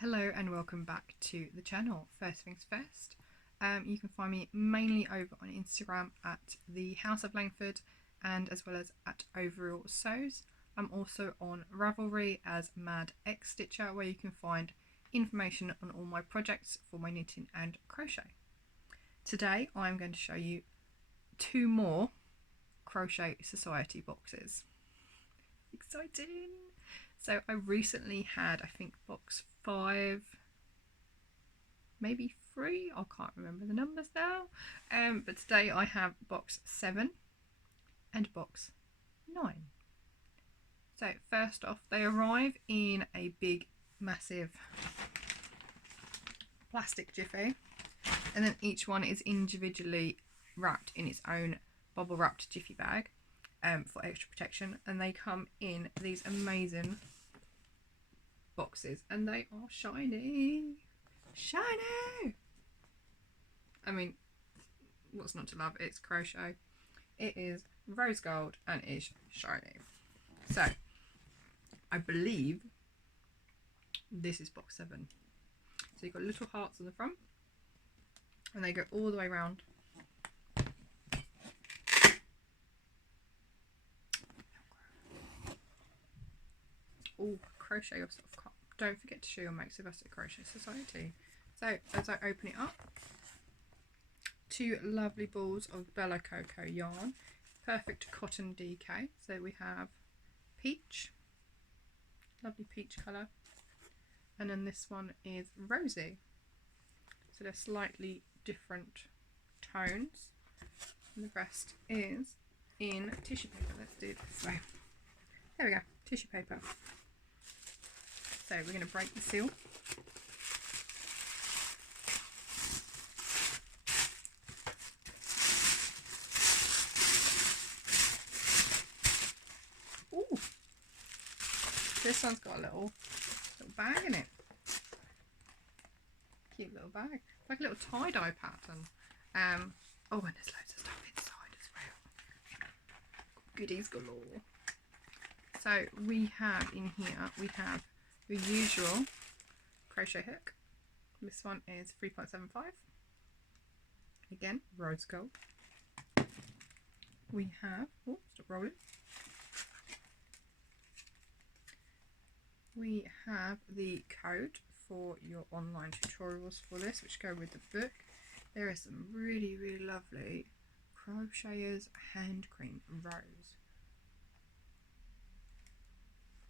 Hello and welcome back to the channel. First things first, you can find me mainly over on Instagram at the House of Langford and as well as at Overall Sews. I'm also on Ravelry as Mad X Stitcher, where you can find information on all my projects for my knitting and crochet. Today I'm going to show you two more Crochet Society boxes. Exciting! So I recently had, I think, box 5, maybe 3, I can't remember the numbers now, but today I have box 7 and box 9. So first off, they arrive in a big massive plastic jiffy, and then each one is individually wrapped in its own bubble wrapped jiffy bag for extra protection, and they come in these amazing boxes and they are shiny. I mean, what's not to love? It's crochet, it is rose gold and is shiny. So I believe this is box 7. So you've got little hearts on the front and they go all the way around. Oh, crochet yourself. Don't forget to show your mates of us at Crochet Society. So as I open it up, 2 lovely balls of Bella Cocoa yarn, perfect cotton DK. So we have peach, lovely peach colour, and then this one is rosy. So they're slightly different tones, and the rest is in tissue paper. Let's do this. So there we go, tissue paper. So we're going to break the seal. Ooh, this one's got a little bag in it. Cute little bag, like a little tie-dye pattern. Oh, and there's loads of stuff inside as well. Goodies galore. So we have in here, we have the usual crochet hook. This one is 3.75. Again, rose gold. We have, oh, stop rolling. We have the code for your online tutorials for this, which go with the book. There is some really, really lovely Crocheters Hand Cream Rose.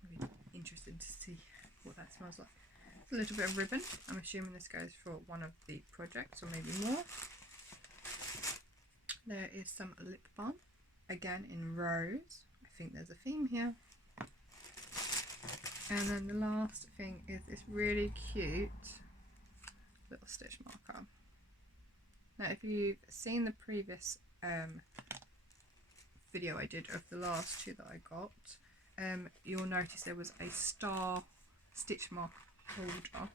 Really interested to see what that smells like. It's a little bit of ribbon. I'm assuming this goes for one of the projects or maybe more. There is some lip balm, again in rose. I think there's a theme here. And then the last thing is this really cute little stitch marker. Now if you've seen the previous video I did of the last 2 that I got, you'll notice there was a star stitch mark holder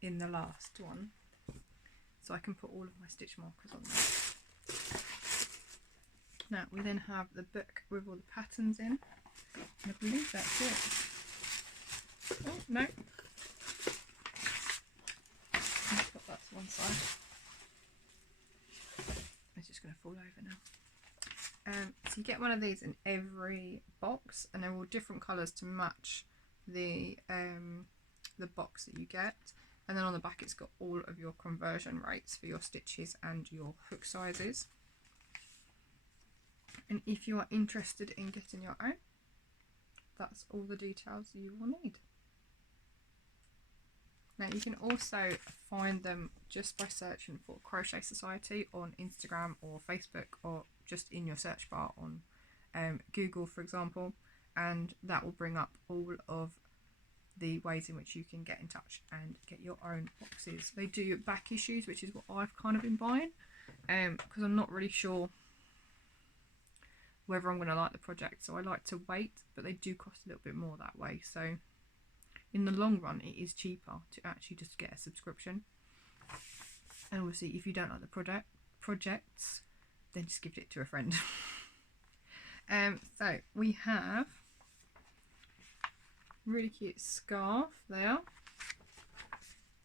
in the last one, so I can put all of my stitch markers on there. Now we then have the book with all the patterns in, and I believe that's it. Oh no, let's put that to one side. It's just going to fall over now. So you get one of these in every box, and they're all different colours to match the box that you get. And then on the back it's got all of your conversion rates for your stitches and your hook sizes. And if you are interested in getting your own, that's all the details you will need. Now you can also find them just by searching for Crochet Society on Instagram or Facebook, or just in your search bar on Google, for example, and that will bring up all of the ways in which you can get in touch and get your own boxes. They do back issues, which is what I've kind of been buying, because I'm not really sure whether I'm going to like the project, so I like to wait, but they do cost a little bit more that way. So in the long run it is cheaper to actually just get a subscription. And obviously if you don't like the projects, then just give it to a friend. So we have Really cute scarf there.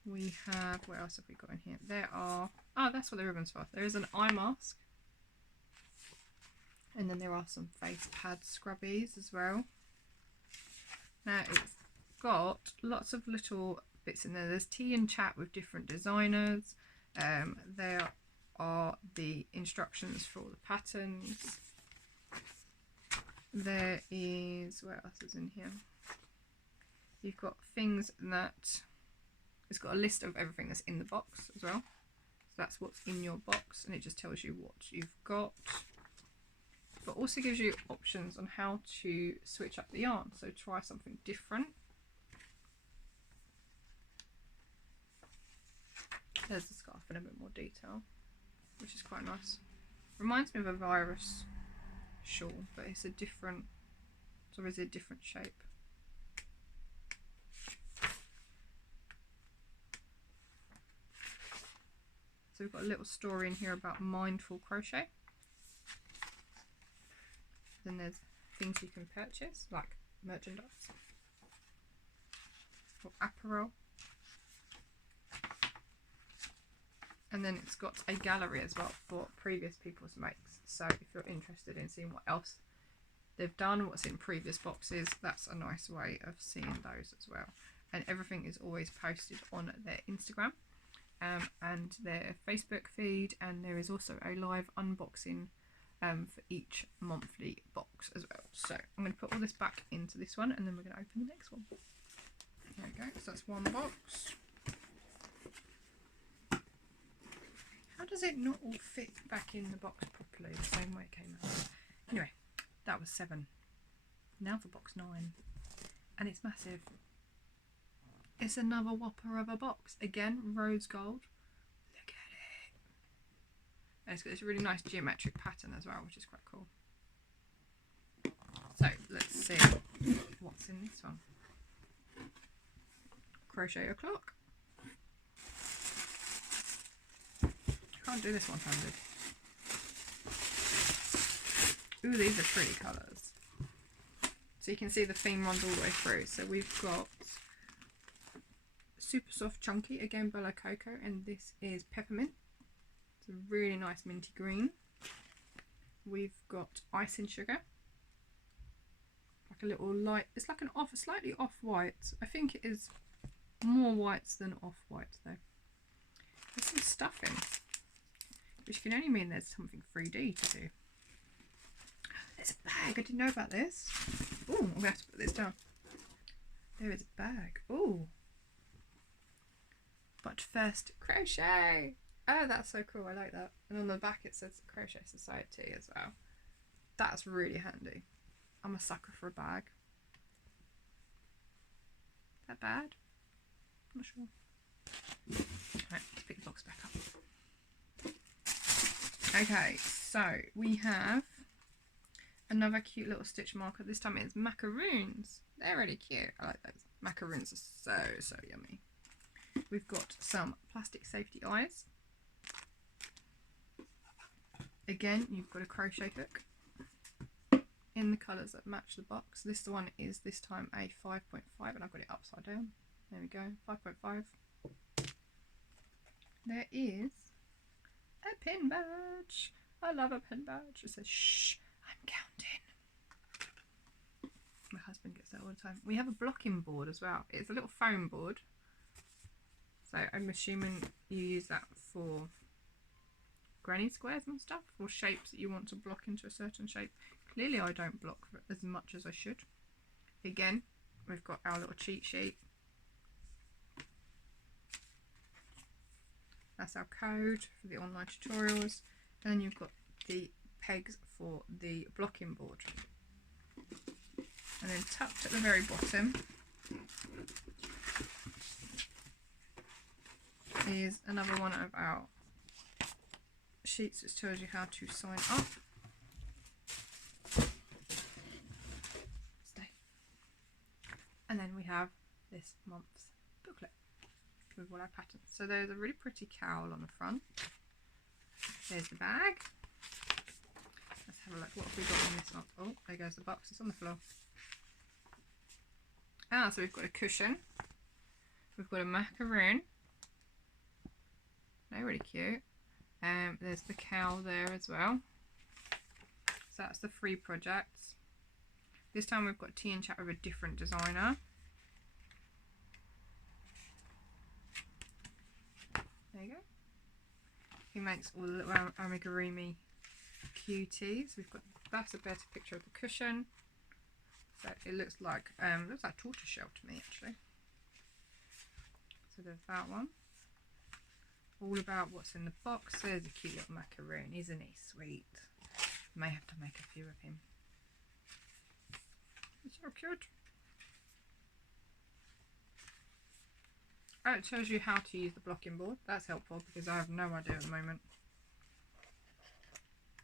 We have, what else have we got in here? There are, oh, that's what the ribbon's for. There is an eye mask. And then there are some face pad scrubbies as well. Now it's got lots of little bits in there. There's tea and chat with different designers. There are the instructions for all the patterns. There is, what else is in here? You've got things that, it's got a list of everything that's in the box as well. So that's what's in your box, and it just tells you what you've got. But also gives you options on how to switch up the yarn. So try something different. There's the scarf in a bit more detail, which is quite nice. Reminds me of a virus shawl, but it's a different, so it's a different shape. So we've got a little story in here about mindful crochet. Then there's things you can purchase, like merchandise or apparel. And then it's got a gallery as well for previous people's makes. So if you're interested in seeing what else they've done, what's in previous boxes, that's a nice way of seeing those as well. And everything is always posted on their Instagram and their Facebook feed, and there is also a live unboxing for each monthly box as well. So I'm going to put all this back into this one, and then we're going to open the next one. There we go, so that's one box. How does it not all fit back in the box properly the same way it came out? Anyway, that was 7. Now for box 9. And it's massive. It's another whopper of a box. Again, rose gold. Look at it. And it's got this really nice geometric pattern as well, which is quite cool. So let's see what's in this one. Crochet your clock. Can't do this one-handed. Ooh, these are pretty colours. So you can see the theme runs all the way through. So we've got Super Soft Chunky, again Bella Cocoa, and this is Peppermint. It's a really nice minty green. We've got Icing Sugar. Like a little light, it's like an off, slightly off-white. I think it is more whites than off-white though. There's some stuffing, which can only mean there's something 3D to do. There's a bag. I didn't know about this. Oh, I'm going to have to put this down. There is a bag. Oh. But first, crochet. Oh, that's so cool. I like that. And on the back it says Crochet Society as well. That's really handy. I'm a sucker for a bag. Is that bad? I'm not sure. Right, let's pick the box back up. Okay, so we have another cute little stitch marker. This time it's macaroons. They're really cute. I like those. Macaroons are so yummy. We've got some plastic safety eyes. Again, you've got a crochet hook in the colours that match the box. This one is this time a 5.5, and I've got it upside down. There we go, 5.5. There is a pin badge. I love a pin badge. It says, shh, I'm counting. My husband gets that all the time. We have a blocking board as well. It's a little foam board. So I'm assuming you use that for granny squares and stuff, or shapes that you want to block into a certain shape. Clearly I don't block as much as I should. Again, we've got our little cheat sheet. That's our code for the online tutorials. And then you've got the pegs for the blocking board. And then tucked at the very bottom is another one of our sheets which tells you how to sign up. Stay. And then we have this month's booklet with all our patterns. So there's a really pretty cowl on the front. There's the bag. Let's have a look. What have we got in this month? Oh, there goes the box. It's on the floor. So we've got a cushion. We've got a macaroon. They're really cute. There's the cow there as well. So that's the 3 projects. This time we've got Tea and Chat with a different designer. There you go. He makes all the little amigurumi cuties. We've got, that's a better picture of the cushion. So it looks like tortoiseshell to me actually. So there's that one. All about what's in the box. There's a cute little macaroon, isn't he sweet? May have to make a few of him. He's so cute. Oh, it shows you how to use the blocking board. That's helpful because I have no idea at the moment.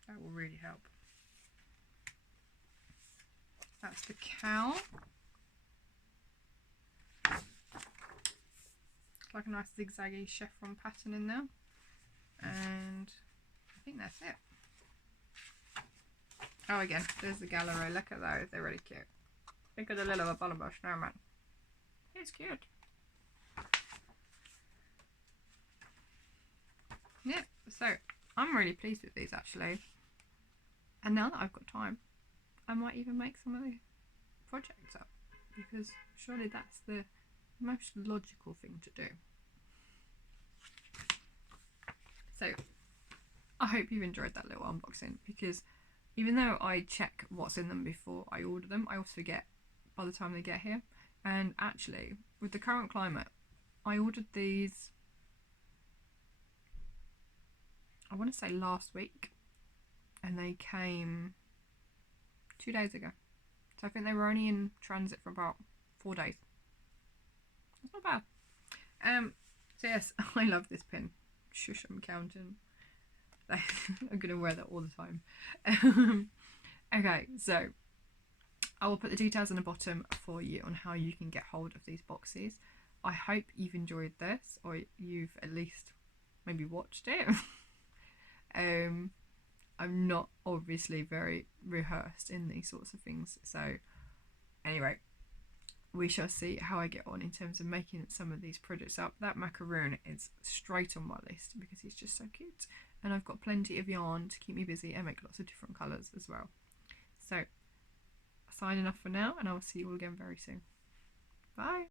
That will really help. That's the cow. It's like a nice zigzaggy chiffon pattern in there. And I think that's it. Oh, again, there's the gallery. Look at those. They're really cute. Look at the little abominable snowman. He's cute. Yeah, so I'm really pleased with these actually. And now that I've got time, I might even make some of the projects up, because surely that's the most logical thing to do. So I hope you've enjoyed that little unboxing, because even though I check what's in them before I order them, I also forget by the time they get here. And actually, with the current climate, I ordered these, I want to say last week, and they came 2 days ago. So I think they were only in transit for about 4 days. That's not bad. So yes, I love this pin. Shush, I'm counting. I'm gonna wear that all the time. Okay, so I will put the details in the bottom for you on how you can get hold of these boxes. I hope you've enjoyed this, or you've at least maybe watched it. I'm not obviously very rehearsed in these sorts of things, so anyway, we shall see how I get on in terms of making some of these projects up. That macaroon is straight on my list because he's just so cute, and I've got plenty of yarn to keep me busy and make lots of different colours as well. So signing off for now, and I will see you all again very soon. Bye.